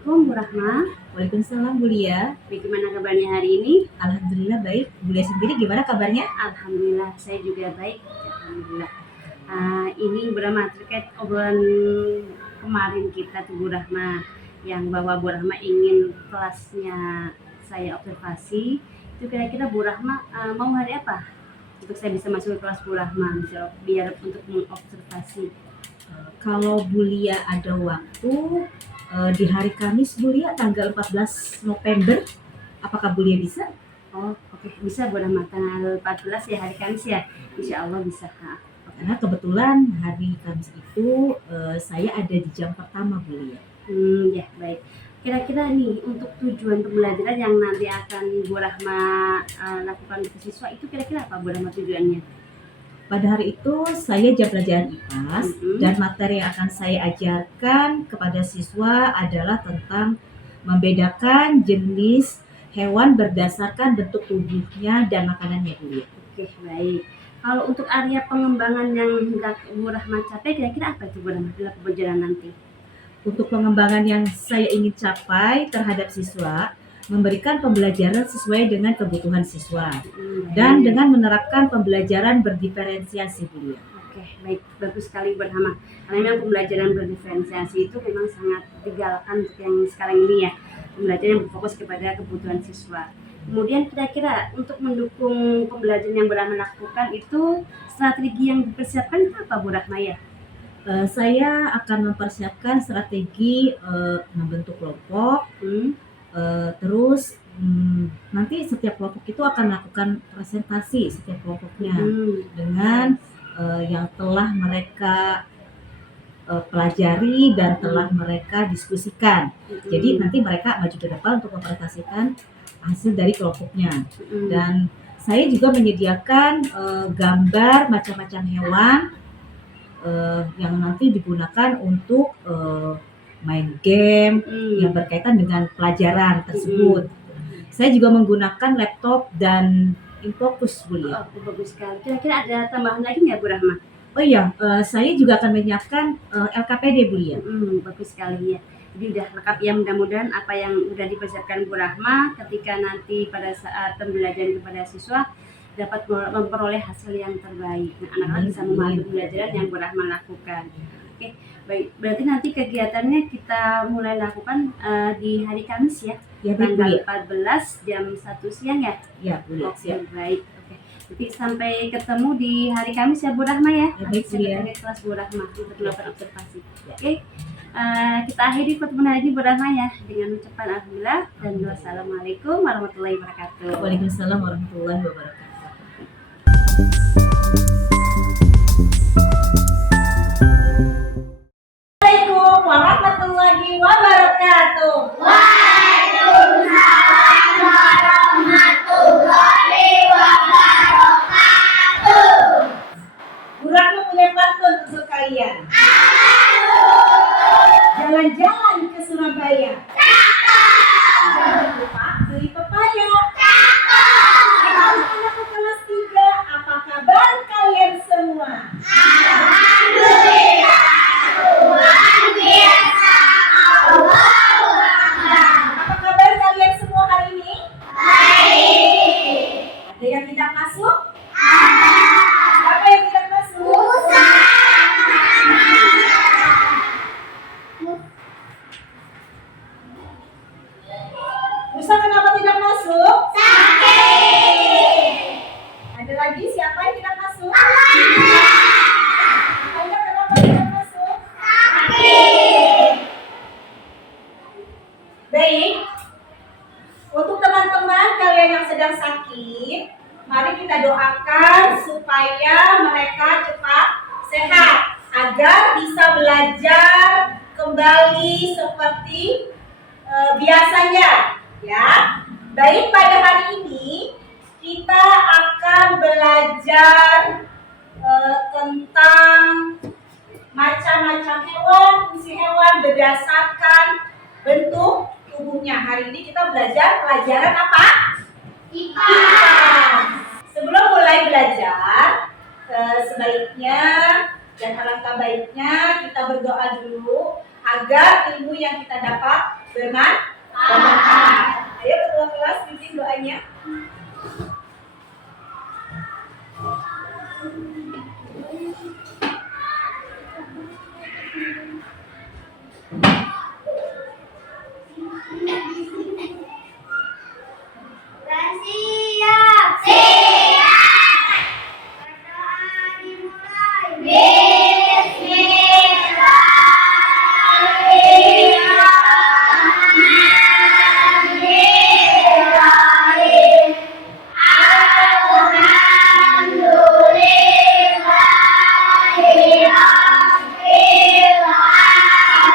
Assalamualaikum Bu Rahma. Waalaikumsalam Bu Lia. Bagaimana kabarnya hari ini? Alhamdulillah baik. Bu Lia sendiri gimana kabarnya? Alhamdulillah saya juga baik. Alhamdulillah. Ini Bu Rahma terkait obrolan kemarin kita tuh Bu Rahma, yang bahwa Bu Rahma ingin kelasnya saya observasi. Itu kira-kira Bu Rahma mau hari apa? Untuk saya bisa masuk ke kelas Bu Rahma, biar untuk mengobservasi. Kalau Bu Lia ada waktu di hari Kamis Bu Lia tanggal 14 November, apakah Bu Lia bisa? Oh, oke. Bisa Bu Rahma, tanggal 14 ya, hari Kamis ya? Insya Allah bisa. Karena kebetulan hari Kamis itu saya ada di jam pertama Bu Lia. Ya baik. Kira-kira nih untuk tujuan pembelajaran yang nanti akan Bu Rahma lakukan ke siswa itu kira-kira apa Bu Rahma tujuannya? Pada hari itu saya jam pelajaran IPAS dan materi yang akan saya ajarkan kepada siswa adalah tentang membedakan jenis hewan berdasarkan bentuk tubuhnya dan makanannya Bu Lia. Oke, baik. Kalau untuk area pengembangan yang hendak Bu Rahma capai, kira-kira apa itu Bu Rahma dalam pembelajaran nanti? Untuk pengembangan yang saya ingin capai terhadap siswa, memberikan pembelajaran sesuai dengan kebutuhan siswa dan dengan menerapkan pembelajaran berdiferensiasi Bu Lia. Oke, baik, bagus sekali Bu Rahma. Karena memang pembelajaran berdiferensiasi itu memang sangat digalakkan untuk yang sekarang ini ya, pembelajaran yang berfokus kepada kebutuhan siswa. Kemudian kira-kira untuk mendukung pembelajaran yang Bu Rahma lakukan itu strategi yang dipersiapkan itu apa Bu Rahma ya? Saya akan mempersiapkan strategi membentuk kelompok. Terus nanti setiap kelompok itu akan melakukan presentasi setiap kelompoknya dengan yang telah mereka pelajari dan telah mereka diskusikan. Jadi nanti mereka maju ke depan untuk mempresentasikan hasil dari kelompoknya. Dan saya juga menyediakan gambar macam-macam hewan yang nanti digunakan untuk main game yang berkaitan dengan pelajaran tersebut. Saya juga menggunakan laptop dan infocus Bu Lia. Oh, bagus sekali. Kira-kira ada tambahan lagi nggak Bu Rahma? Oh iya, saya juga akan menyiapkan LKPD Bu Lia. Bagus sekali ya. Jadi udah lengkap ya, mudah-mudahan apa yang udah dipersiapkan Bu Rahma ketika nanti pada saat pembelajaran kepada siswa dapat memperoleh hasil yang terbaik. Nah, anak-anak bisa memahami pembelajaran yang Bu Rahma lakukan. Oke, baik. Berarti nanti kegiatannya kita mulai lakukan di hari Kamis ya, tanggal 14 jam 1 siang ya? Ya, Bu Lia. Oke, baik. Oke. Jadi sampai ketemu di hari Kamis ya Bu Rahma ya. Baik, Bu Lia. Kelas Bu Rahma untuk melakukan observasi. Oke. Kita akhiri pertemuan hari ini Bu Rahma ya dengan ucapan alhamdulillah dan wassalamualaikum warahmatullahi wabarakatuh. Waalaikumsalam warahmatullahi wabarakatuh. Assalamualaikum warahmatullahi wabarakatuh. Waalaikumsalam warahmatullahi wabarakatuh. Bu Rahma punya pantun untuk kalian. Jalan-jalan ke Surabaya. Jangan lupa beli pepaya. Anak-anak kelas 3, apa kabar kalian semua? Alhamdulillah, luar biasa. Allahu Akbar. Apa kabar kalian semua hari ini? Baik. Ada yang tidak masuk? Ada. Siapa yang tidak masuk? Musa. Musa kenapa tidak masuk? Sakit. Ada lagi siapa yang tidak masuk? Alhamdulillah. Anda kenapa tidak masuk? Sakit. Baik. Untuk teman-teman kalian yang sedang sakit, mari kita doakan supaya mereka cepat sehat agar bisa belajar kembali seperti biasanya, ya. Baik, pada hari ini kita akan belajar tentang macam-macam hewan, fungsi hewan berdasarkan bentuk tubuhnya. Hari ini kita belajar pelajaran apa? IPA. Sebelum mulai belajar, sebaiknya dan alangkah baiknya kita berdoa dulu agar ilmu yang kita dapat bermanfaat. Ayo ketua kelas bimbing doanya. Siap. Siap. Berdoa dimulai. Bismillahirrahmanirrahim. Alhamdulillahi rabbil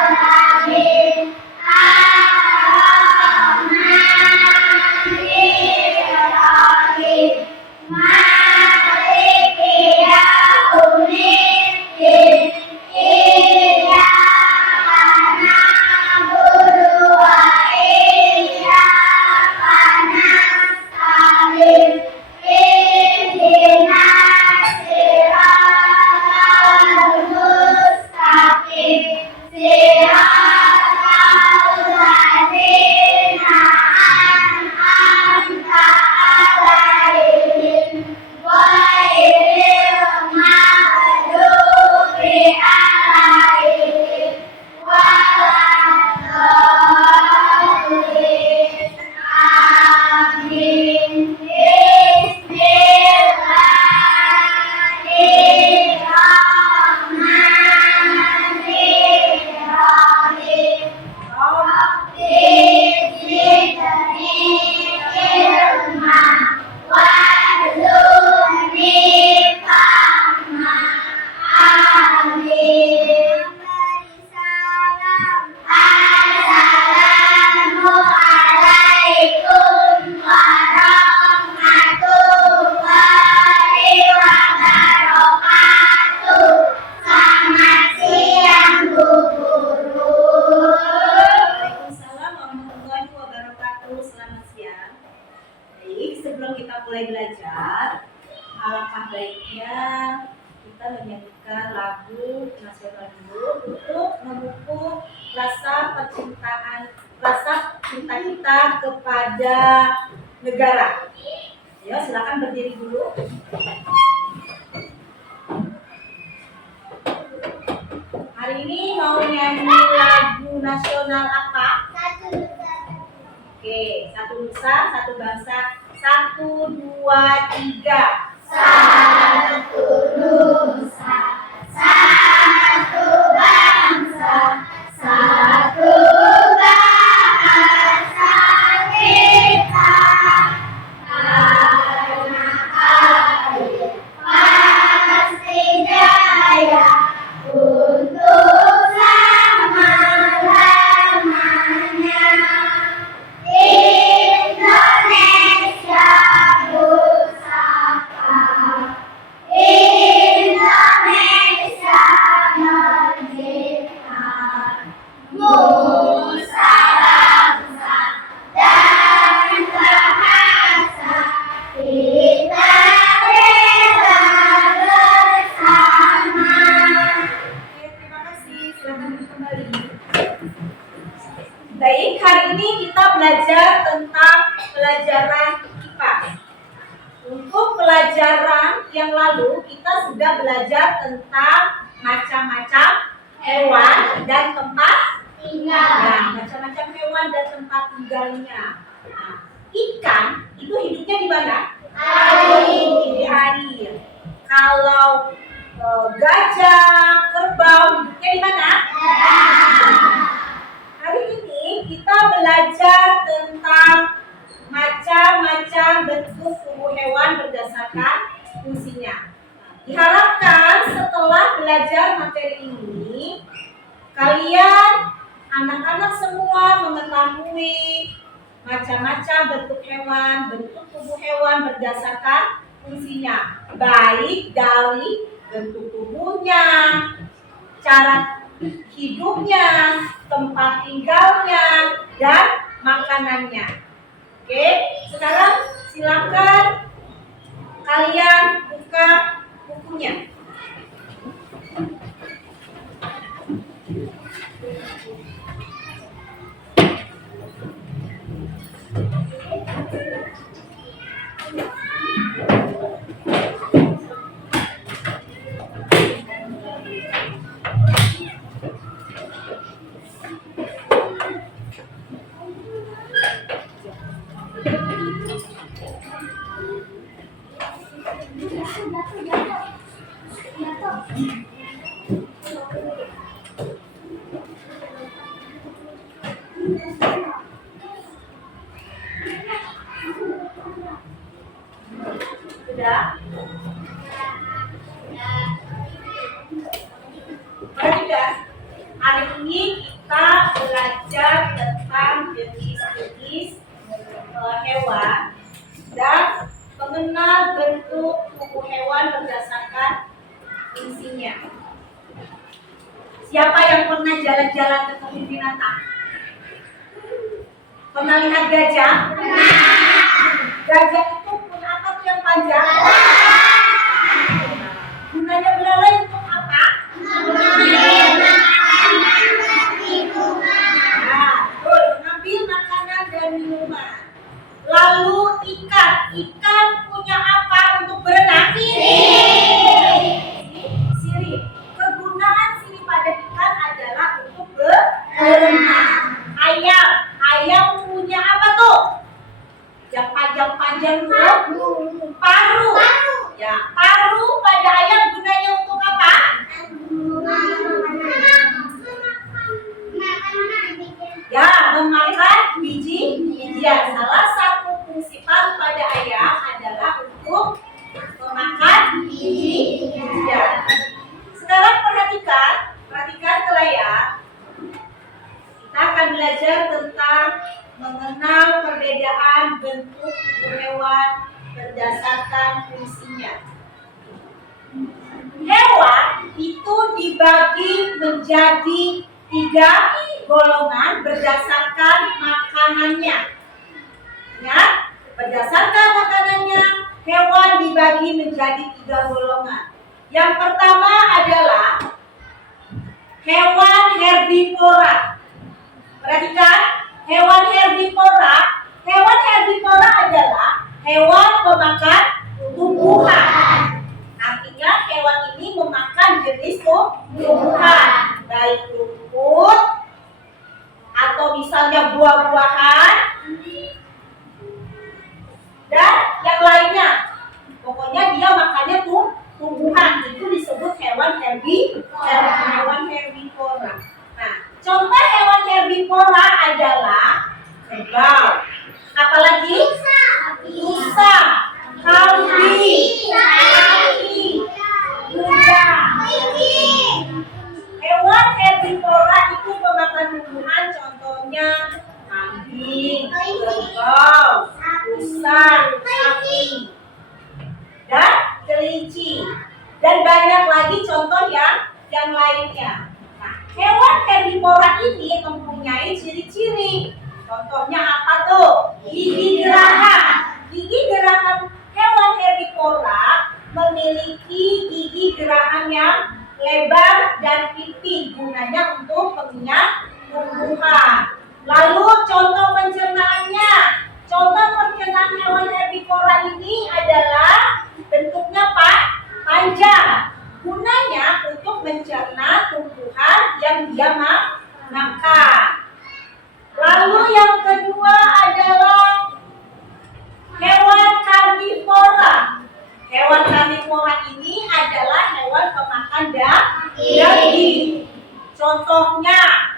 alamin. Ar-Rahmanir-Rahim. Maliki yaumiddin. Iyyaka na'budu wa iyyaka nasta'in. Ihdinas siratal mustaqim. Siratal ladzina an'amta 'alaihim ghairil maghdubi 'alaihim waladdallin. Amin. Bismillahirrahmanirrahim. Rabbi zidni ilma warzuqni fahma. Amin. Assalamualaikum warahmatullahi wabarakatuh. Selamat siang Bu Guru. Waalaikumsalam warahmatullahi wabarakatuh. Selamat siang. Baik, sebelum kita mulai belajar, alangkah baiknya kita menyanyikan lagu nasional dulu untuk memupuk rasa cinta kita kepada negara. Ya, silakan berdiri dulu. Hari ini mau nyanyi lagu nasional apa? Oke, satu nusa, satu bangsa, 1, 2, 3. Satu nusa, satu bangsa, satu bahasa kita. Karena air pasti jaya untuk selama-lamanya. Indonesia pusaka, Indonesia merdeka. Nusa bangsa dan bahasa kita rela bersama. Oke, terima kasih. Silakan kembali. Baik, hari ini kita belajar tentang pelajaran IPA. Untuk pelajaran yang lalu kita sudah belajar tentang macam-macam hewan dan tempat Tinggal. Nah, macam-macam hewan dan tempat tinggalnya. Nah, ikan itu hidupnya di mana? Air. Di air. Kalau gajah, kerbau hidupnya di mana? Hari ini kita belajar tentang macam-macam bentuk tubuh hewan berdasarkan fungsinya. Diharapkan setelah belajar materi ini, kalian anak-anak semua mengetahui macam-macam bentuk hewan, bentuk tubuh hewan berdasarkan fungsinya, baik dari bentuk tubuhnya, cara hidupnya, tempat tinggalnya, dan makanannya. Oke, sekarang silakan kalian buka bukunya. Sudah? Perhatikan, hari ini kita belajar tentang jenis-jenis hewan dan mengenal bentuk tubuh hewan berdasarkan fungsinya. Siapa yang pernah jalan-jalan ke kebun binatang? Pernah lihat gajah? Gajah itu punya apa tuh yang panjang? Gunanya belalai untuk apa? Nah, mengambil makanan dan minuman. Lalu ikan punya apa untuk berenang? Sirip. Kegunaan sirip pada ikan adalah untuk berenang. Ayam punya apa tuh? Yang panjang-panjang tuh paru. Ya, paru pada ayam gunanya untuk apa? Ya, memakan biji-bijian. Salah satu fungsi paru pada ayam adalah untuk memakan biji-bijian. Sekarang perhatikan ke layar. Kita akan belajar tentang mengenal perbedaan bentuk tubuh hewan berdasarkan fungsinya. Hewan itu dibagi menjadi 3 golongan berdasarkan makanannya. Ingat, berdasarkan makanannya, hewan dibagi menjadi 3 golongan. Yang pertama adalah hewan herbivora. Perhatikan, hewan herbivora adalah hewan pemakan tumbuhan. Artinya hewan ini memakan jenis tumbuhan, baik rumput atau misalnya buah-buahan dan yang lainnya. Pokoknya dia makannya tumbuhan. Itu disebut hewan herbivora. Nah, contoh hewan herbivora adalah kerbau. Apalagi? Rusa, kambing, sapi, kuda. Hewan herbivora itu pemakan tumbuhan, contohnya kambing, kerbau, rusa, sapi, dan kelinci. Dan banyak lagi contoh yang lainnya. Nah, hewan herbivora ini mempunyai ciri-ciri. Contohnya apa tuh? Gigi geraham. Gigi geraham hewan herbivora memiliki gigi geraham yang lebar dan pipih, gunanya untuk pengingat tumbuhan. Lalu contoh pencernaannya. Contoh pencernaan hewan herbivora ini adalah bentuknya panjang. Gunanya untuk mencerna tumbuhan yang dia makan. Lalu yang kedua adalah hewan karnivora. Hewan karnivora ini adalah hewan pemakan daging. Contohnya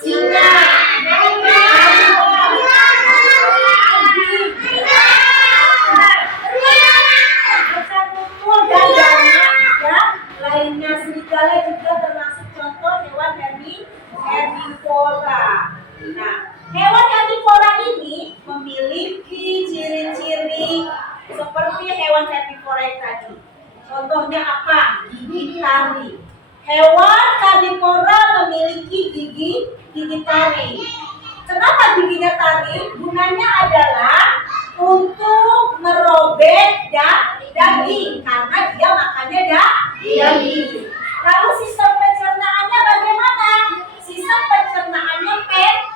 singa, macan tutul dan lainnya. Serigala juga termasuk contoh hewan herbivora. Nah, hewan herbivora ini memiliki ciri-ciri seperti hewan herbivora yang tadi. Contohnya apa? Gigi taring. Hewan karnivora memiliki gigi taring. Kenapa giginya taring? Gunanya adalah untuk merobek daging karena dia makannya daging. Lalu sistem pencernaannya bagaimana? Sistem pencernaannya pendek.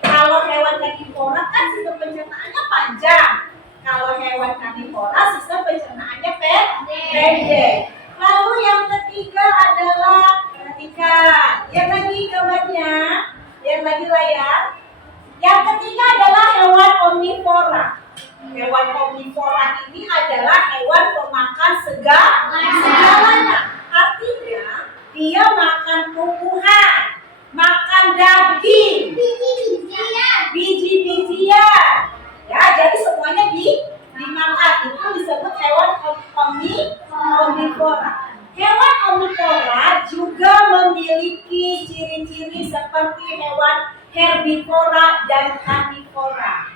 Kalau hewan herbivora kan sistem pencernaannya panjang. Kalau hewan karnivora sistem pencernaannya pendek. Lalu yang ketiga adalah, perhatikan, lihat lagi gambarnya, lihat lagi layar. Yang ketiga adalah hewan omnivora. Hewan omnivora ini adalah hewan pemakan segala omnivora. Hewan omnivora juga memiliki ciri-ciri seperti hewan herbivora dan karnivora.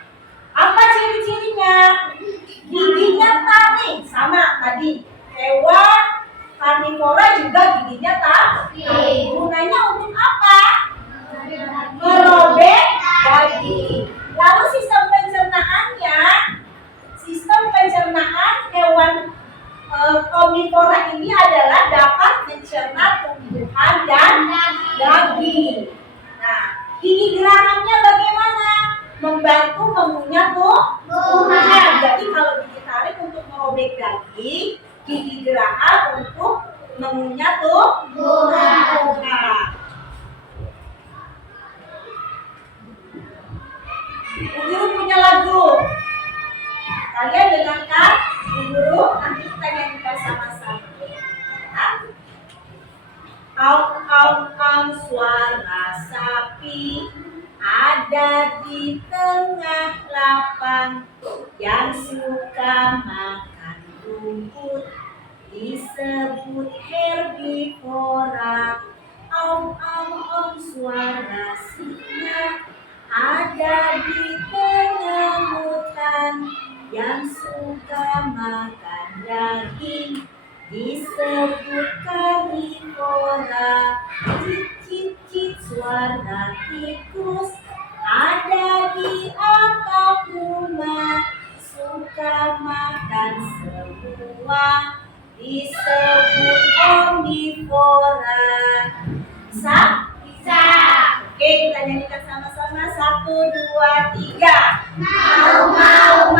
Apa ciri-cirinya? Giginya taring, sama tadi. Hewan karnivora juga giginya taring. Gunanya untuk apa? Merobek daging. Lalu sistem pencernaan hewan omnivora ini adalah dapat mencerna tumbuhan dan daging. Nah, gigi gerahamnya bagaimana? Membantu mengunyah tumbuhan. Jadi kalau gigi taring untuk merobek daging, gigi geraham untuk mengunyah tumbuhan. Bu Guru punya lagu. Kalian dengarkan, Bu Guru, nanti kita nyanyikan sama-sama. Ya. Aum suara sapi ada di tengah lapang, yang suka makan rumput disebut herbivora. Aum suara singa ada di tengah hutan, yang suka makan daging disebut karnivora. Cicit suara tikus ada di atap rumah, suka makan semua disebut omnivora. Bisa? Bisa. Oke, kita nyanyikan sama-sama. 1, 2, 3. Mau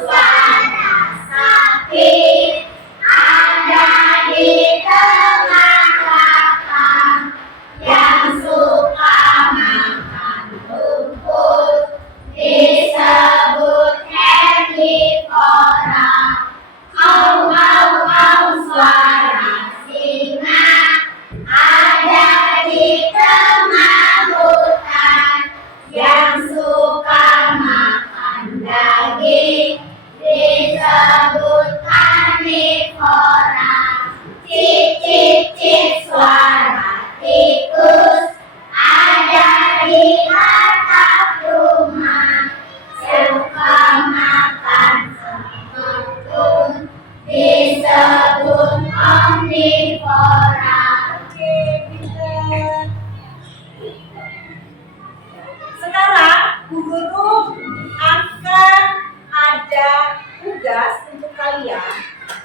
suara sapi ada di tengah lapang, yang suka makan rumput disebut herbivora. Au suara singa ada di tengah hutan, yang suka makan daging disebut karnivora. Cicit suara tikus ada di atap rumah, suka makan semut disebut omnivora. Oke, pinter. Sekarang Bu Guru akan ada tugas untuk kalian.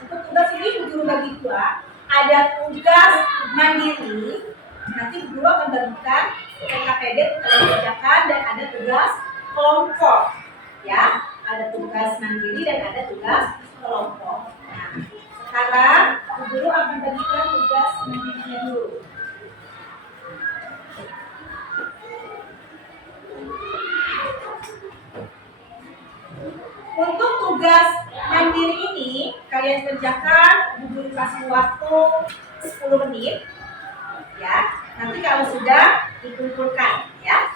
Untuk tugas ini Bu Guru bagi dua. Ada tugas mandiri. Nanti Bu Guru akan bagikan PKPD untuk kalian kerjakan, dan ada tugas kelompok. Ya, ada tugas mandiri dan ada tugas kelompok. Nah, sekarang Bu Guru akan bagikan tugas mandirinya dulu. Untuk tugas mandiri ini kalian kerjakan, Bu Guru kasih waktu 10 menit. Ya, nanti kalau sudah dikumpulkan ya.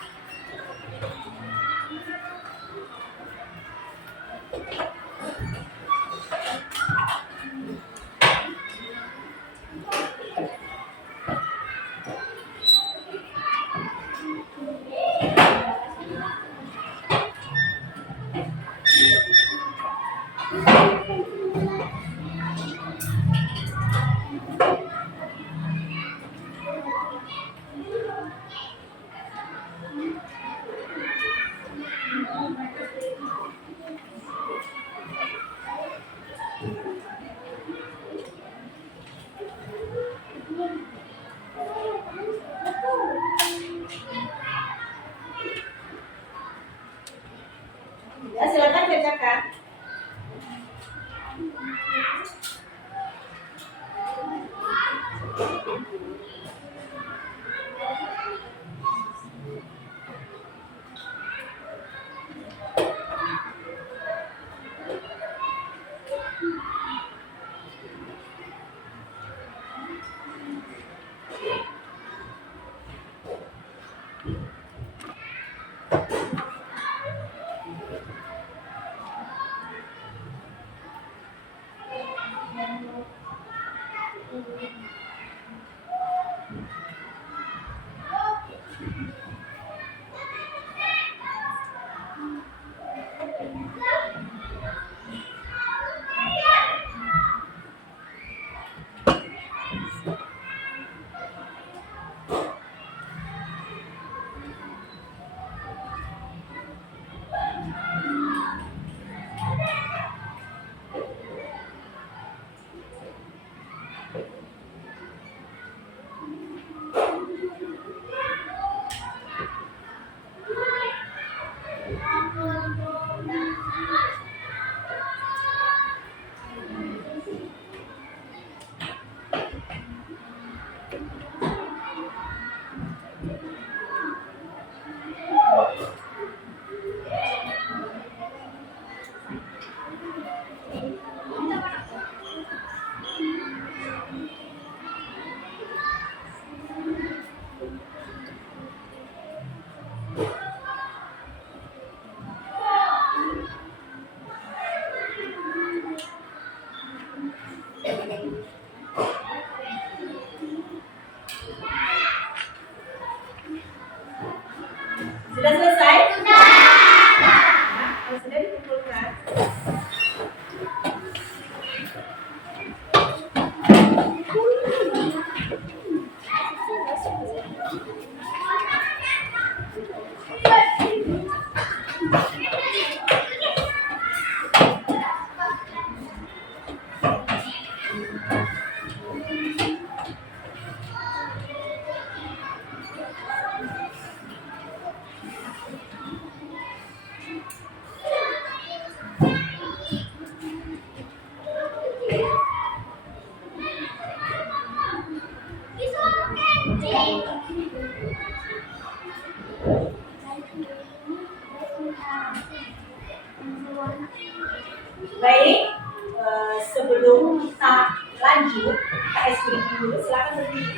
ice breaking dulu, silakan berdiri.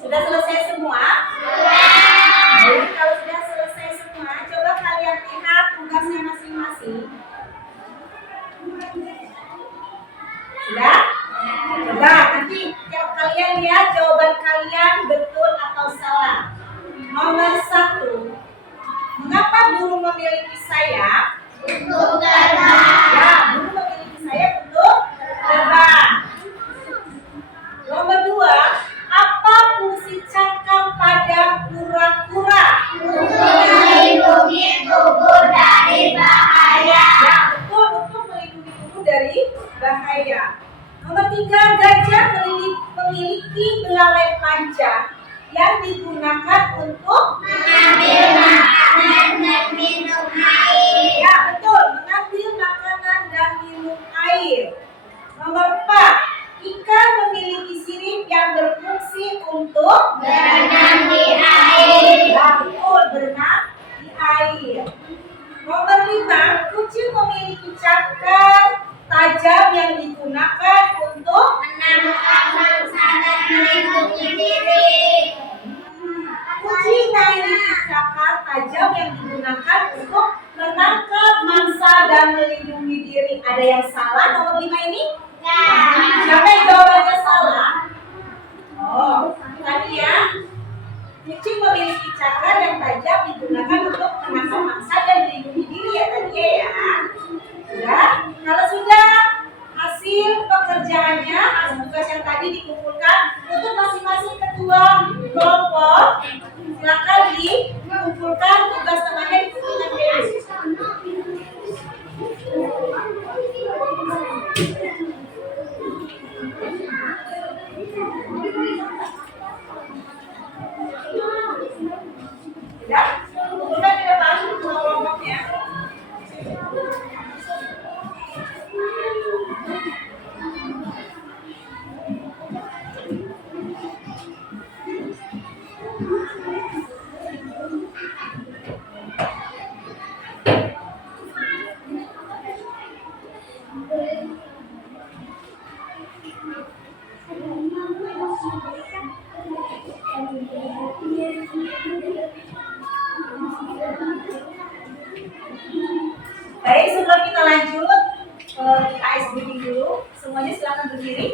Sudah selesai semua? Jadi kalau sudah selesai semua, coba kalian lihat tugasnya masing-masing. Sudah? Coba nanti kalian lihat jawaban kalian betul atau salah. Nomor 1. Mengapa burung memiliki sayap? Untuk terbang. Ya, burung memiliki sayap untuk terbang. Nomor 2. Apa fungsi cangkang pada kura-kura? Untuk melindungi tubuh dari bahaya. Ya, betul, untuk melindungi tubuh dari bahaya. Nomor 3. Gajah memiliki belalai panjang yang digunakan untuk Mengambil makanan dan minum air. ya, betul, mengambil makanan dan minum air. Nomor 4. Ikan memiliki sirip yang berfungsi untuk Berenang di air. ya, betul, berenang di air. Nomor 5. Kucing memiliki cakar tajam yang digunakan untuk Menangkap mangsa dan melindungi diri. kucing memiliki cakar tajam yang digunakan untuk menangkap mangsa dan melindungi diri. Ada yang salah nomor 5 ini? Siapa yang jawabannya salah? Oh, tadi ya. Kucing memiliki cakar yang tajam digunakan untuk menangkap mangsa dan melindungi diri ya tadi ya. Sudah? Kalau sudah, hasil pekerjaannya, hasil tugas yang tadi dikumpulkan untuk masing-masing ketua kelompok. Silakan dikumpulkan tugas temannya dikumpulkan dulu. Sudah? Kumpulkan di depan kelompoknya. Baik, sebelum kita lanjut, kita ice breaking dulu. Semuanya silakan berdiri.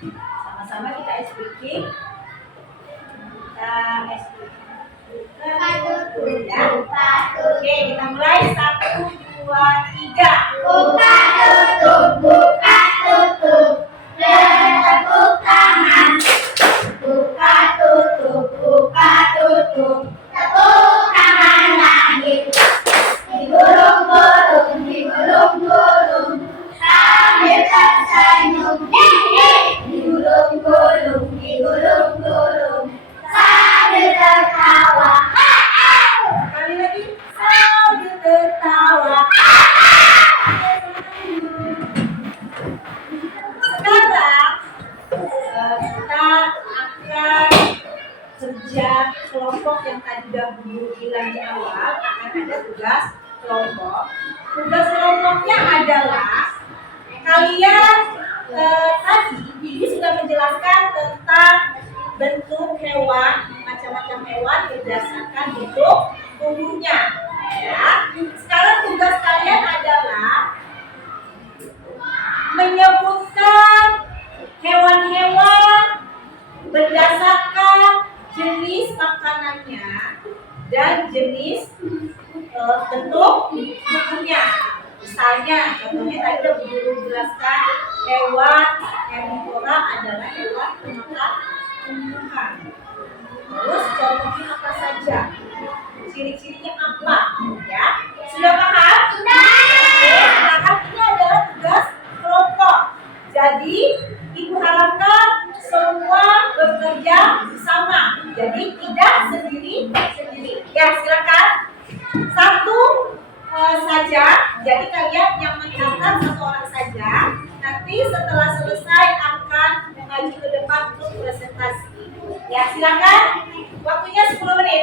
Sama-sama kita ice breaking. Kita ice breaking. Ya. Oke, kita mulai. kelompok. Tugas kelompoknya adalah kalian tadi Ibu sudah menjelaskan tentang bentuk hewan, macam-macam hewan berdasarkan bentuk tubuhnya. Ya. Sekarang tugas kalian adalah menyebutkan hewan-hewan berdasarkan jenis makanannya dan jenis bentuk tubuhnya. Misalnya, contohnya tadi udah Guru jelaskan hewan herbivora adalah hewan pemakan tumbuhan. Terus contohnya apa saja? Ciri-cirinya apa? Ya, sudah paham? Sudah. Nah, ini adalah tugas kelompok. Jadi, Ibu harapkan semua bekerja bersama. Jadi tidak sendiri-sendiri. Ya, silakan. Satu saja. Jadi kalian yang mencatat satu orang saja. Nanti setelah selesai akan maju ke depan untuk presentasi. Ya, silakan. Waktunya 10 menit.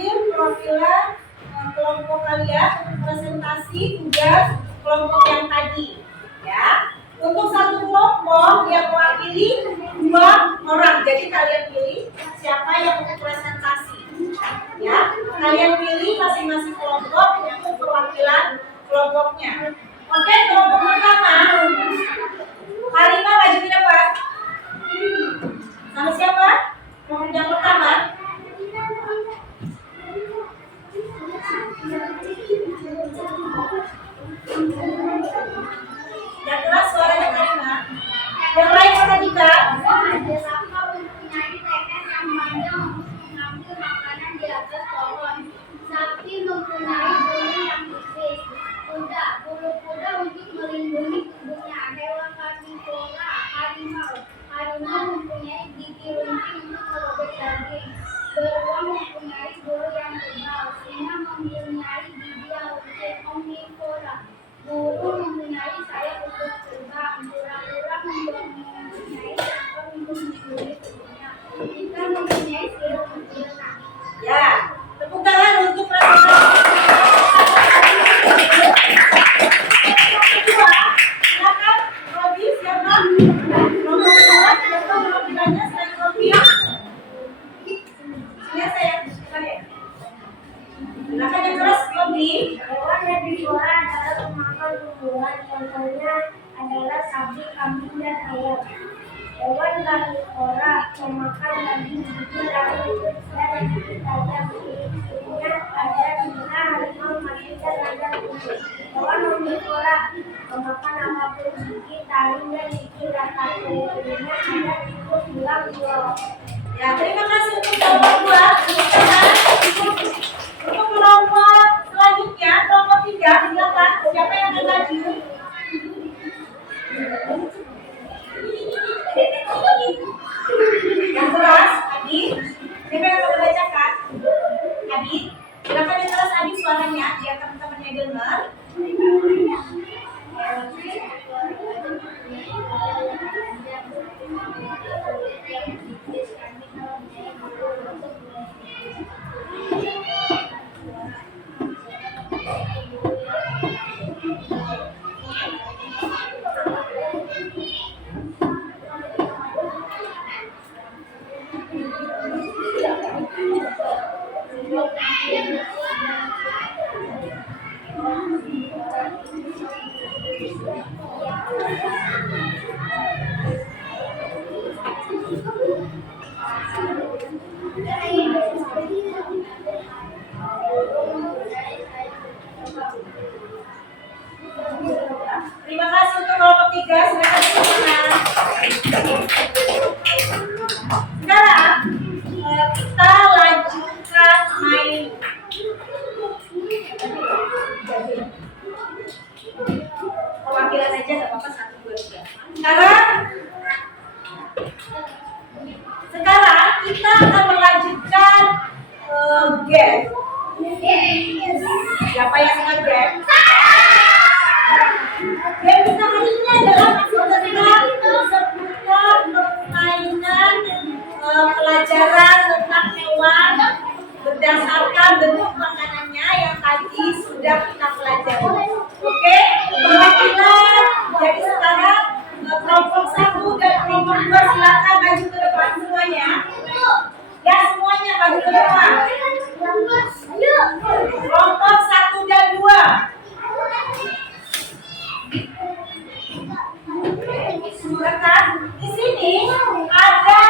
hadir perwakilan kelompok kalian untuk presentasi tugas kelompok yang tadi. Ya, untuk satu kelompok yang mewakili 2 orang. Jadi kalian pilih siapa yang untuk presentasi. Ya, kalian pilih masing-masing kelompok untuk perwakilan kelompoknya. Oke, kelompok pertama. Harimah maju ke depan. Sama siapa? Kelompok yang pertama. Yang keras suaranya Harimah. Yang lain mana juga? Rafa mempunyai tekad yang panjang untuk mengambil makanan di atas pohon. Sapi mempunyai bulu yang tipis. Bulu kuda untuk melindungi tubuhnya. Hewan karnivora, harimau. Harimau mempunyai gigi runcing untuk merobek daging. Beruang mempunyai bulu yang tebal. Singa mempunyai gigi yang runcing. Omnivora. Burung mempunyai sayap untuk terbang. Kura-kura mempunyai cangkang untuk melindungi tubuhnya. Ikan mempunyai sirup untuk berenang. Ya, tepuk tangan untuk presentasi. Kedua, silakan Robi, siapa? Kelompok kedua, siapa perwakilannya selain Robi? Sini saya, silakan ya. Silakan yang keras Robi. Hewan herbivora adalah pemakan tumbuhan, contohnya adalah sapi, kambing, dan ayam. Hewan karnivora memakan daging gigi lalu dan gigi tajam. Cirinya ada singa, harimau, macan, dan macan tutul. Hewan omnivora memakan apapun gigi, taring, dan gigi rata. Cirinya ada tikus, belang, ular. Ya, terima kasih untuk kelompok 2. Untuk kelompok selanjutnya, kelompok 3, silakan. Siapa yang akan maju? Yang keras, Adi. Siapa yang akan membacakan? Adi. Silakan yang keras, Adi, suaranya biar teman-temannya dengar. Terima kasih untuk kelompok 3. Silakan duduk. Sekarang kita lanjutkan main. Perwakilan aja nggak apa-apa, 1, 2, 3. Sekarang kita akan melanjutkan game. Siapa yang senang game? Game kita hari ini adalah tentang seputar permainan pelajaran tentang hewan berdasarkan bentuk makanannya yang tadi sudah kita pelajari. Oke, perwakilan. Jadi sekarang kelompok 1 dan kelompok 2 silakan maju ke depan semuanya. Ya, semuanya maju ke depan. Kelompok 1 dan 2. Silakan. Di sini ada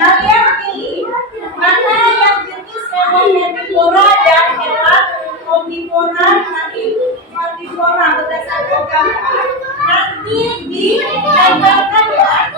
kalian pilih mana yang jenis hewan herbivora dan hewan omnivora. Nanti omnivora berdasarkan gambar nanti ditambahkan ya.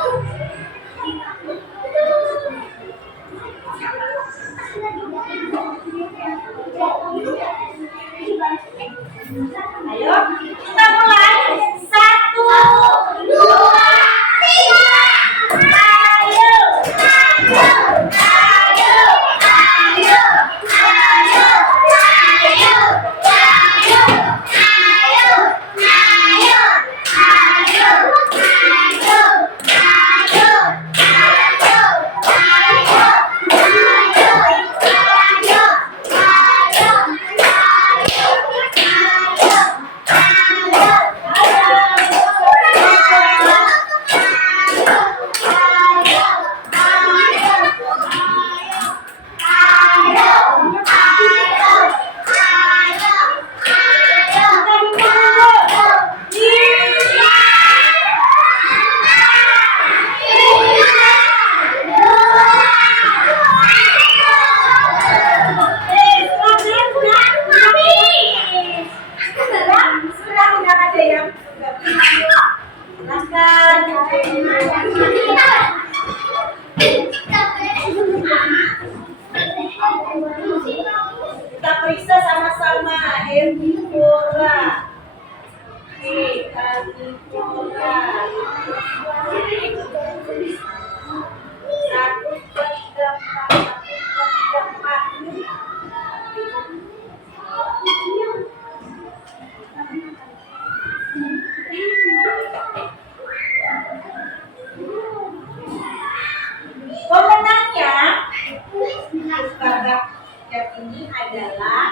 belajar ini adalah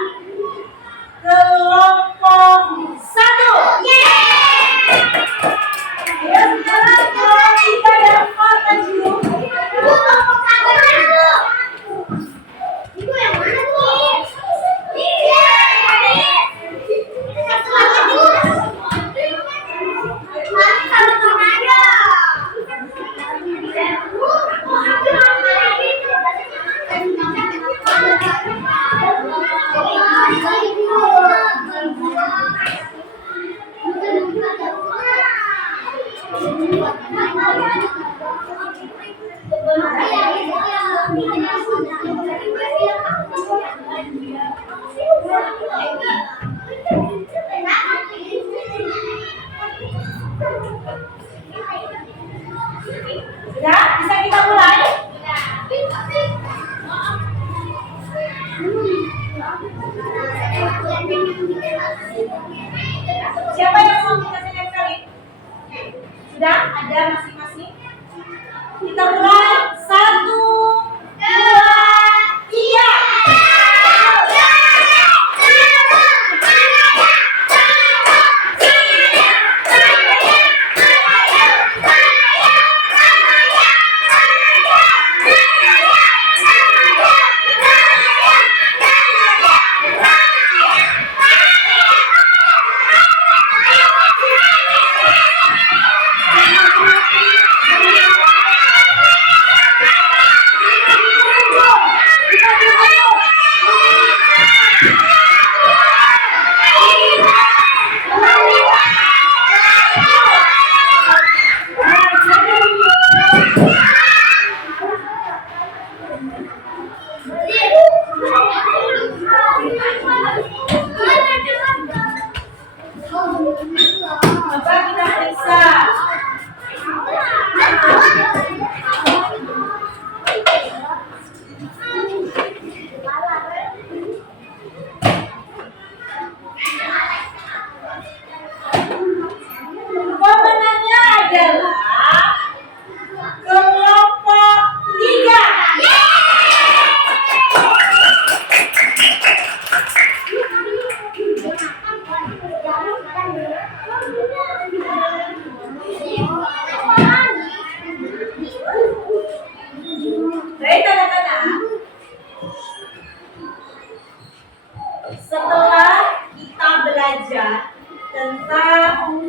kelompok 1. Ya, sekarang kelompok 3 dan 4 dan cium. Itu yang mana tuh? Iya. Sudah, bisa kita mulai? Siapa yang mau kita sekali? Sudah ada masing-masing? Kita mulai. 1, 2, 3. Coba kita periksa. Pemenangnya adalah kelompok 3. Baik anak-anak, setelah kita belajar tentang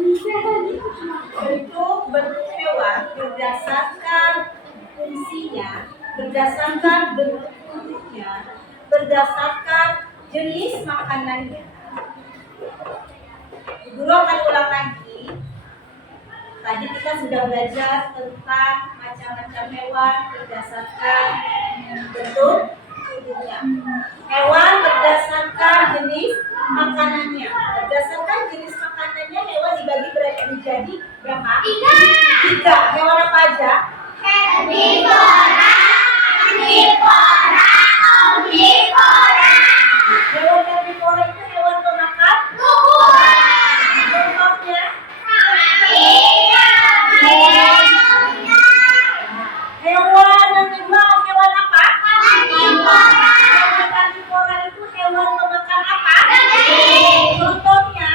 bentuk-bentuk hewan berdasarkan fungsinya, berdasarkan bentuk tubuhnya, berdasarkan jenis makanannya. Guru akan ulang lagi. Tadi kita sudah belajar tentang macam-macam hewan berdasarkan bentuk tubuhnya. Hewan berdasarkan jenis makanannya. Berdasarkan jenis makanannya hewan dibagi menjadi berapa? 3. Hewan apa aja? Herbivora, karnivora, omnivora. Hewan herbivora itu hewan pemakan Tumbuhan. contohnya. Hewan yang kedua hewan apa? Hewan karnivora itu hewan pemakan apa? Contohnya.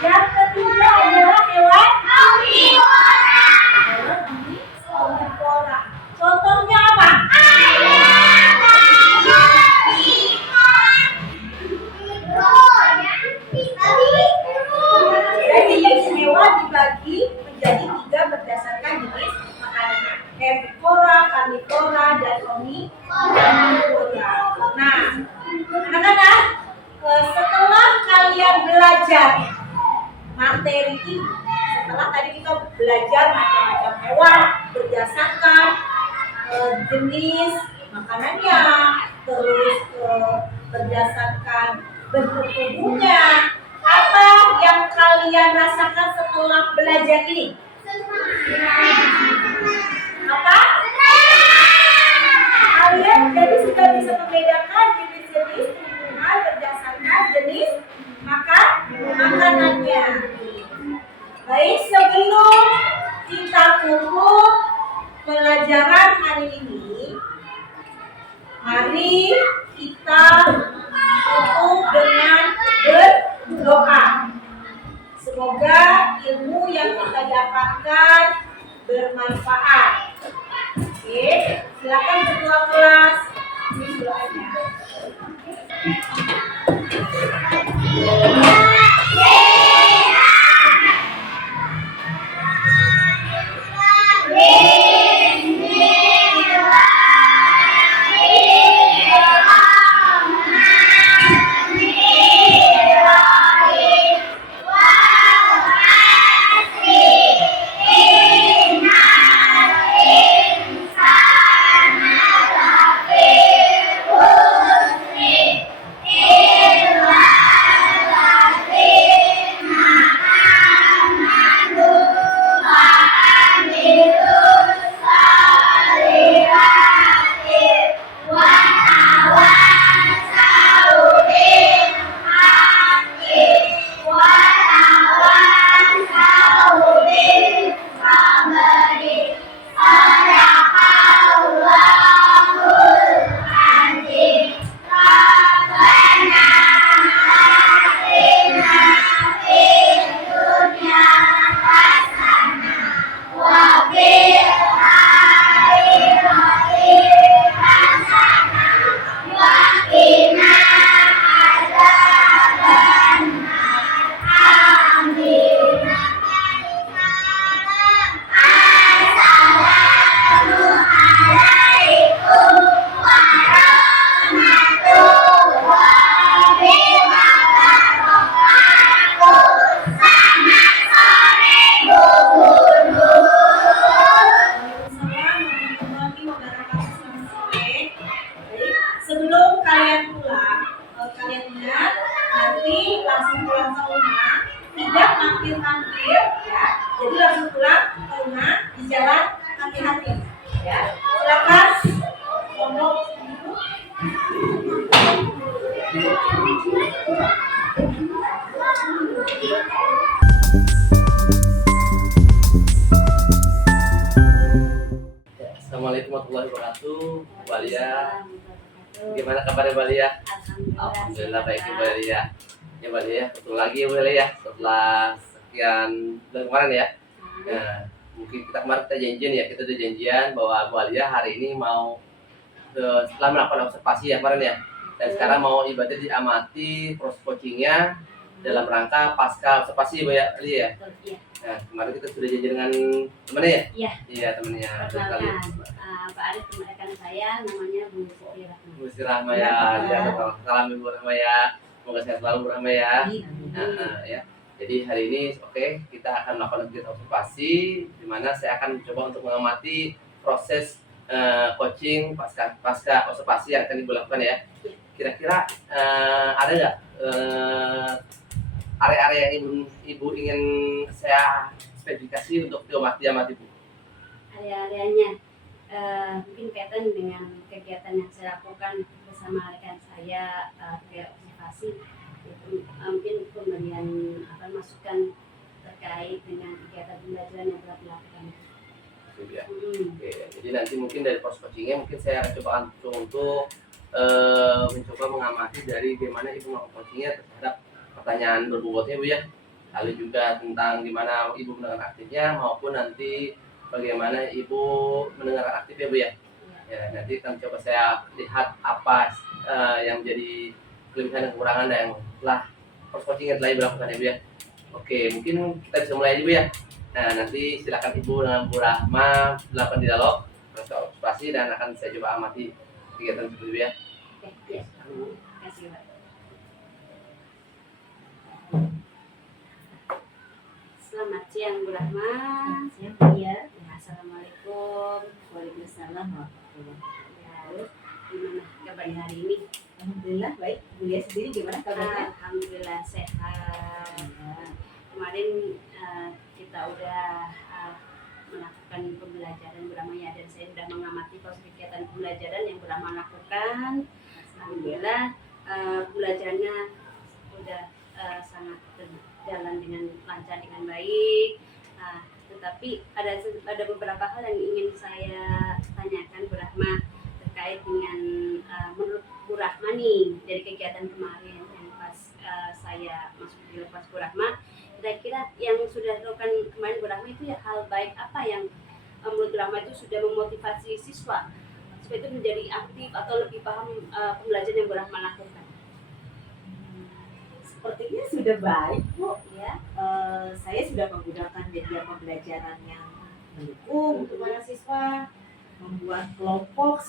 Yang ketiga adalah hewan omnivora. Contohnya apa? Jadi hewan dibagi menjadi 3 berdasarkan jenis makanannya. Herbivora, karnivora, dan omnivora. Nah, anak-anak, setelah kalian belajar materi ini, setelah tadi kita belajar macam-macam hewan berdasarkan jenis makanannya, terus berdasarkan bentuk tubuhnya, apa yang kalian rasakan setelah belajar ini? Apa? Kalian jadi sudah bisa membedakan jenis-jenis tumbuhan berdasarkan jenis makanannya. Baik, sebelum kita tutup, pelajaran hari ini, mari kita tutup dengan berdoa. Semoga ilmu yang kita dapatkan bermanfaat. Oke, silakan ketua kelas. Ini doanya. Sebelum kalian pulang, kalian ingat nanti langsung pulang ke rumah, tidak mampir-mampir, ya. Jadi langsung pulang ke rumah di jalan hati-hati, ya. Silakan ngomong. Assalamualaikum warahmatullahi wabarakatuh, Bu Alia. Gimana kabarnya Bu Alia? Alhamdulillah baik Bu Alia. Ya Bu Alia, betul lagi Bu Alia setelah sekian bulan kemarin ya. Nah, mungkin kemarin kita janjian ya, kita udah janjian bahwa Bu Alia hari ini mau setelah melakukan observasi ya kemarin ya. Dan sekarang mau ibadah diamati proses coachingnya dalam rangka pasca observasi Bu Alia ya. Nah, kemarin kita sudah janji dengan temannya ya? Iya. Iya, temannya. Perkenalkan, Pak Arif teman rekan saya namanya Bu Sri Rahma. Bu Sri Rahma ya, salam Ibu Rahma ya. Semoga sehat selalu Bu Rahma ya. Ya. Jadi hari ini kita akan melakukan kegiatan observasi di mana saya akan mencoba untuk mengamati proses coaching pasca observasi yang akan Ibu lakukan ya. Kira-kira ada nggak area-area yang Ibu ingin saya spesifikasi untuk diamati Bu? Area-areanya mungkin kaitan dengan kegiatan yang saya lakukan bersama rekan saya kegiatan observasi, itu mungkin pemberian masukan terkait dengan kegiatan pembelajaran yang telah dilakukan. Ya. Oke, jadi nanti mungkin dari proses coachingnya mungkin saya akan coba untuk mencoba mengamati dari bagaimana Ibu melakukan coachingnya terhadap pertanyaan berbobotnya Bu ya, lalu juga tentang gimana Ibu mendengar aktifnya maupun nanti bagaimana Ibu mendengar aktif ya Bu ya. Ya nanti akan coba saya lihat apa yang jadi kelebihan dan kekurangan yang telah proses coaching yang telah Ibu lakukan ya Bu ya. Oke, mungkin kita bisa mulai aja Bu ya. Nah nanti silakan Ibu dengan Bu Rahma melakukan dialog proses observasi dan akan saya coba amati kegiatan seperti itu ya. Oke, ya. Terima kasih Pak. Selamat siang Bu Rahma. Siap, ya. Assalamualaikum. Waalaikumsalam warahmatullahi wabarakatuh. Gimana kabarnya hari ini? Alhamdulillah baik. Bu Lia sendiri gimana kabarnya? Alhamdulillah sehat. Kemarin kita udah melakukan pembelajaran bersama ya, dan saya sudah mengamati proses kegiatan pembelajaran yang bersama lakukan. Alhamdulillah belajarnya sudah sangat berjalan dengan lancar dengan baik. Tetapi ada beberapa hal yang ingin saya tanyakan Bu Rahma terkait dengan menurut Bu Rahma nih dari kegiatan kemarin yang pas saya masuk di lepas Bu Rahma, kira-kira yang sudah dilakukan kemarin Bu Rahma itu ya hal baik apa yang menurut Bu Rahma itu sudah memotivasi siswa supaya itu menjadi aktif atau lebih paham pembelajaran yang Bu Rahma lakukan? Sepertinya sudah baik Bu. Ya. Saya sudah menggunakan media pembelajaran yang mendukung untuk para siswa, membuat kelompok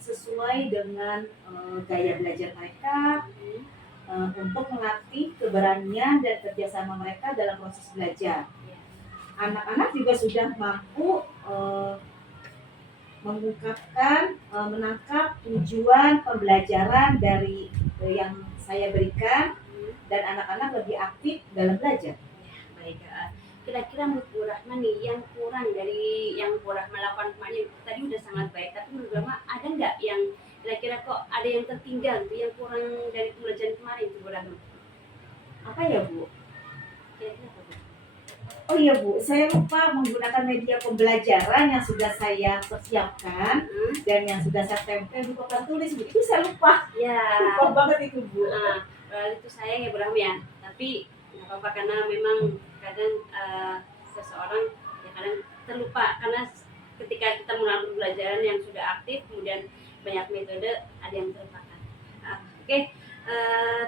sesuai dengan gaya belajar mereka, untuk melatih keberanian dan kerjasama mereka dalam proses belajar. Anak-anak juga sudah mampu mengungkapkan, menangkap tujuan pembelajaran dari yang saya berikan, dan anak-anak lebih aktif dalam belajar. Baik, kira-kira menurut Bu Rahma nih yang kurang dari yang Bu Rahma lakukan kemarin tadi udah sangat baik, tapi menurut Bu Rahma ada nggak yang kira-kira kok ada yang tertinggal tuh yang kurang dari pembelajaran kemarin tuh Bu Rahma? Apa ya Bu? Kira-kira apa, Bu? Oh iya Bu, saya lupa menggunakan media pembelajaran yang sudah saya persiapkan dan yang sudah saya tempel di papan tulis Bu. Itu saya lupa. Ya. Lupa banget itu Bu. Itu sayang ya Bu Rahma ya, tapi nggak apa-apa karena memang kadang seseorang ya kadang terlupa karena ketika kita melakukan pembelajaran yang sudah aktif kemudian banyak metode ada yang terlupakan. Oke,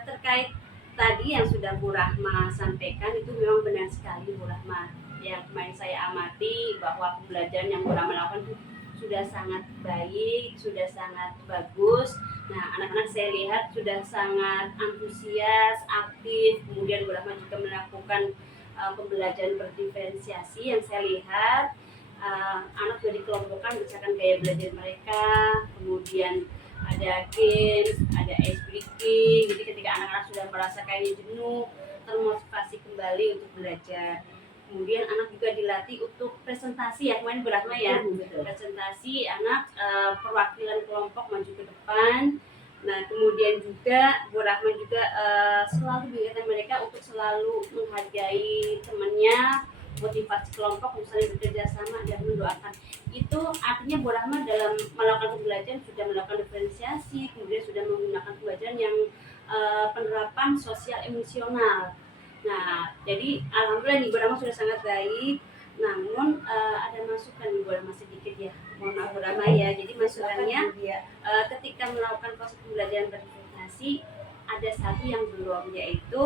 terkait tadi yang sudah Bu Rahma sampaikan itu memang benar sekali Bu Rahma. Yang kemarin saya amati bahwa pembelajaran yang Bu Rahma lakukan itu sudah sangat baik, sudah sangat bagus. Nah, anak-anak saya lihat sudah sangat antusias, aktif. Kemudian Bu Rahma juga melakukan pembelajaran berdiferensiasi yang saya lihat anak sudah dikelompokkan berdasarkan gaya belajar mereka. Kemudian ada games, ada ice breaking. Jadi ketika anak-anak sudah merasa kayaknya jenuh, termotivasi kembali untuk belajar. Kemudian anak juga dilatih untuk presentasi ya kemarin Bu Rahma ya. Presentasi anak perwakilan kelompok maju ke depan. Nah kemudian juga Bu Rahma juga selalu mengingatkan mereka untuk selalu menghargai temannya, motivasi kelompok misalnya bekerja sama dan mendoakan. Itu artinya Bu Rahma dalam melakukan pembelajaran sudah melakukan diferensiasi, kemudian sudah menggunakan pembelajaran yang penerapan sosial emosional. Nah, jadi alhamdulillah nih Bu Rahma sudah sangat baik. Namun ada masukan nih Bu Rahma sedikit ya. Mohon maaf Bu Rahma ya. Jadi masukannya ketika melakukan proses pembelajaran berdiferensiasi ada satu yang belum, yaitu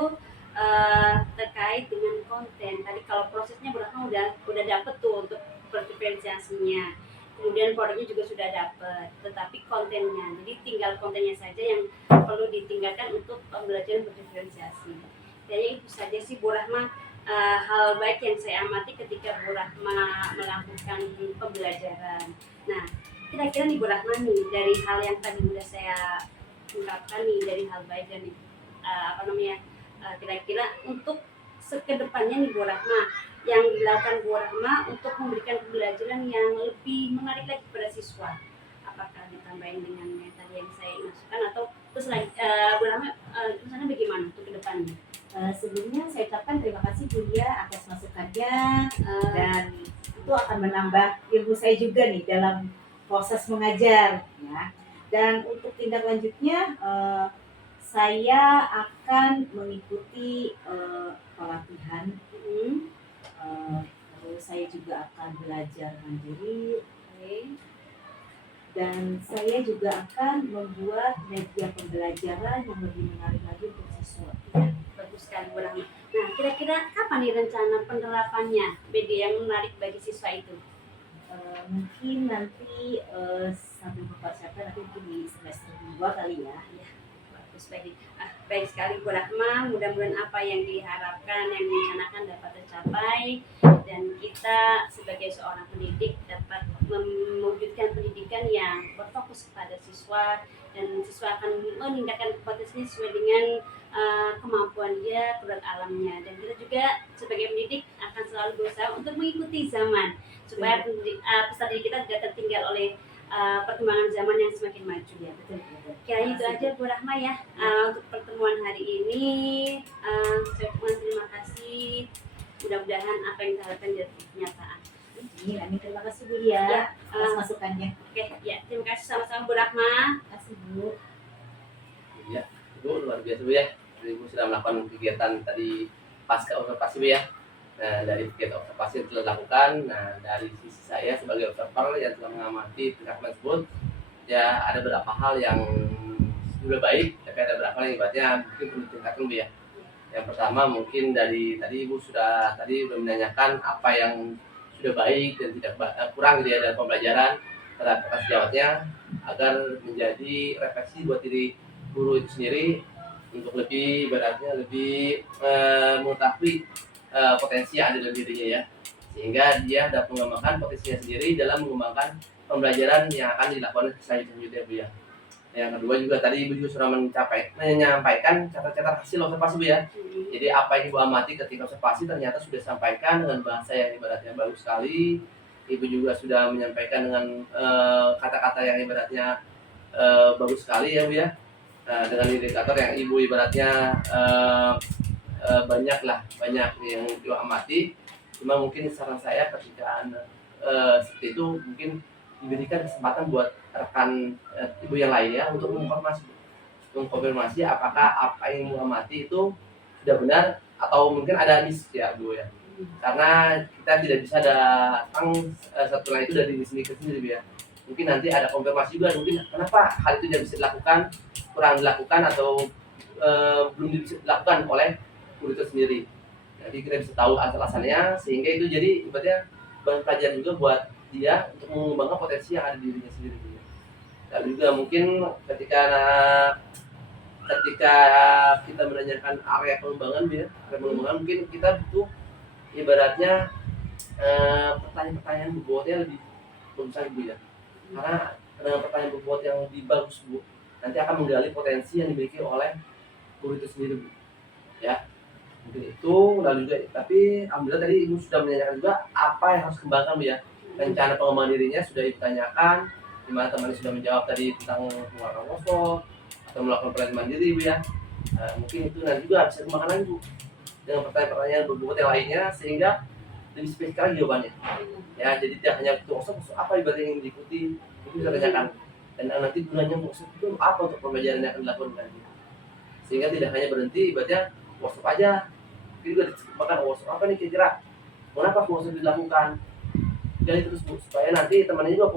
terkait dengan konten. Tadi kalau prosesnya Bu Rahma udah dapet tuh untuk berdiferensiasinya. Kemudian produknya juga sudah dapat, tetapi kontennya. Jadi tinggal kontennya saja yang perlu ditinggalkan untuk pembelajaran berdiferensiasi. Jadi itu saja sih Bu Rahma hal baik yang saya amati ketika Bu Rahma melakukan pembelajaran. Nah, kira-kira nih Bu Rahma nih dari hal yang tadi sudah saya ungkapkan nih dari hal baik dan kira-kira untuk kedepannya nih Bu Rahma yang dilakukan Bu Rahma untuk memberikan pembelajaran yang lebih menarik lagi kepada siswa. Apakah ditambahin dengan metode yang saya masukkan atau terus lagi Bu Rahma rencana bagaimana untuk kedepannya? Sebelumnya saya ucapkan terima kasih Bu Lia atas masukannya, dan itu akan menambah ilmu saya juga nih dalam proses mengajar ya. Dan untuk tindak lanjutnya saya akan mengikuti pelatihan, terus saya juga akan belajar mandiri, dan saya juga akan membuat media pembelajaran yang lebih menarik lagi untuk siswa. Bagus sekali Bu Rahma. Nah, kira-kira kapan nih rencana penerapannya media yang menarik bagi siswa itu? Mungkin nanti sambil mempersiapkan nanti mungkin di semester 2 kali ya. Bagus, baik sekali Bu Rahma. Mudah-mudahan apa yang diharapkan, yang direncanakan dapat tercapai dan kita sebagai seorang pendidik dapat mewujudkan pendidikan yang berfokus kepada siswa dan siswa akan meningkatkan kompetensinya sesuai dengan kemampuan dia, produk alamnya. Dan kita juga sebagai pendidik akan selalu berusaha untuk mengikuti zaman supaya peserta didik kita tidak tertinggal oleh perkembangan zaman yang semakin maju ya. Kira-kira itu aja Bu Rahma ya untuk pertemuan hari ini. Saya ucapkan terima kasih. mudah-mudahan apa yang kita harapkan jadi kenyataan. Amin. Terima kasih Bu ya, Ya, atas masukannya. Oke, ya terima kasih sama-sama Bu Rahma. Terima kasih Bu. Ya, Ibu luar biasa Bu ya. Ibu sudah melakukan kegiatan tadi pasca observasi Bu ya. Nah, dari kegiatan observasi yang telah dilakukan, nah dari sisi saya sebagai observer yang telah mengamati tindakan tersebut, ya ada beberapa hal yang sudah baik, tapi ada beberapa hal yang ibaratnya mungkin perlu ditingkatkan Bu ya. Yang pertama mungkin dari tadi Ibu sudah menanyakan apa yang sudah baik dan tidak kurang gitu ya dalam pembelajaran terhadap kata sejawatnya agar menjadi refleksi buat diri guru itu sendiri untuk lebih ibaratnya lebih mengetahui potensi yang ada dalam dirinya ya, sehingga dia dapat mengembangkan potensinya sendiri dalam mengembangkan pembelajaran yang akan dilakukan selanjutnya Bu ya. Yang kedua juga tadi Ibu juga sudah menyampaikan catat-catat hasil observasi Bu ya. Jadi apa yang Ibu amati ketika observasi ternyata sudah disampaikan dengan bahasa yang ibaratnya bagus sekali. Ibu juga sudah menyampaikan dengan kata-kata yang ibaratnya bagus sekali ya Bu ya. Dengan indikator yang Ibu ibaratnya banyak yang Ibu amati. Cuma mungkin saran saya ketika seperti itu mungkin diberikan kesempatan buat rekan Ibu yang lainnya untuk mengkonfirmasi apakah apa yang Ibu amati itu sudah benar atau mungkin ada miss ya Bu ya. Karena kita tidak bisa datang setelah itu dari diri sendiri Bu ya. Mungkin nanti ada konfirmasi juga mungkin kenapa hal itu tidak bisa dilakukan, kurang dilakukan atau belum bisa dilakukan oleh guru itu sendiri. Jadi kita bisa tahu alasannya sehingga itu jadi ibaratnya bahan pelajaran juga buat dia untuk mengembangkan potensi yang ada di dirinya sendiri. Lalu juga mungkin ketika kita menanyakan area pengembangan ya, mungkin kita butuh ibaratnya pertanyaan-pertanyaan bobotnya lebih bagus Bu ya. Karena dengan pertanyaan bobot yang lebih bagus Bu, nanti akan menggali potensi yang dimiliki oleh guru itu sendiri Bu. Ya. Mungkin itu lalu juga tapi alhamdulillah tadi Ibu sudah menanyakan juga apa yang harus dikembangkan Bu ya. Rencana pengembangan dirinya sudah ditanyakan, di mana teman sudah menjawab tadi tentang mengeluarkan workshop atau melakukan pelatihan mandiri Bu ya. Mungkin itu nanti juga bisa dikembangkan lagi Bu dengan pertanyaan-pertanyaan berbobot yang lainnya sehingga lebih spesifik lagi jawabannya. Ya, jadi tidak hanya workshop apa ibaratnya yang diikuti itu bisa tanyakan dan nanti gunanya workshop itu apa untuk pembelajaran yang akan dilakukan nanti. Sehingga tidak hanya berhenti ibaratnya workshop aja, mungkin juga dikembangkan workshop apa nih kira-kira, kenapa workshop dilakukan. Jadi terus Bu, supaya nanti teman-teman juga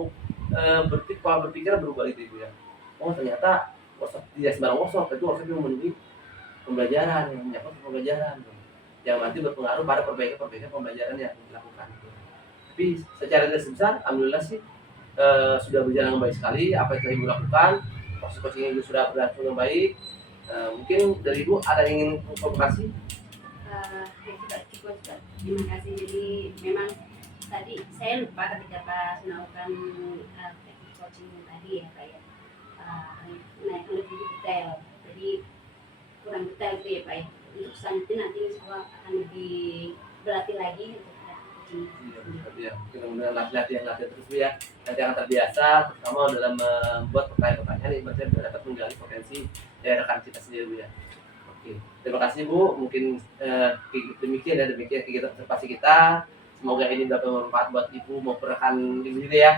berpikir berubah gitu Bu ya. Oh ternyata workshop tidak sembarang workshop, tapi workshop yang memenuhi pembelajaran, yang menyangkut pembelajaran, yang nanti berpengaruh pada perbaikan pembelajaran yang dilakukan. Tapi secara garis besar, alhamdulillah sih sudah berjalan dengan baik sekali apa yang telah Ibu lakukan. Proses coaching Ibu sudah berlangsung dengan baik. Mungkin dari Ibu ada yang ingin konfirmasi? Cukup. Terima kasih. Jadi memang tadi saya lupa ketika pas melakukan teknik coaching tadi ya Pak ya. Nah yang lebih detail. Jadi kurang detail itu ya Pak ya. Untuk selanjutnya nanti insya Allah akan lebih berlatih lagi untuk coaching. Iya, mudah-mudahan latihan terus Bu ya. Nanti akan terbiasa, terutama dalam membuat pertanyaan-pertanyaan yang benar-benar dapat menggali potensi dari rekan kita sendiri Bu ya. Oke, terima kasih Bu. Mungkin demikian kegiatan observasi kita. Semoga ini dapat bermanfaat buat Ibu maupun rekan Ibu juga ya.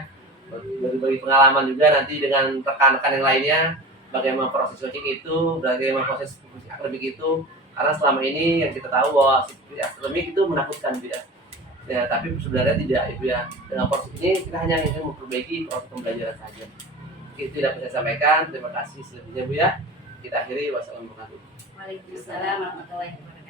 Berbagi pengalaman juga nanti dengan rekan-rekan yang lainnya. Bagaimana proses coaching itu, bagaimana proses fungsi akademik itu. Karena selama ini yang kita tahu bahwa akademik itu menakutkan Bu ya. Ya, tapi sebenarnya tidak Ibu ya. Dengan proses ini kita hanya ingin memperbaiki proses pembelajaran saja. Itu tidak bisa saya sampaikan. Terima kasih selebihnya Bu ya. Kita akhiri. Wassalamualaikum warahmatullahi wabarakatuh. Waalaikumsalam warahmatullahi wabarakatuh.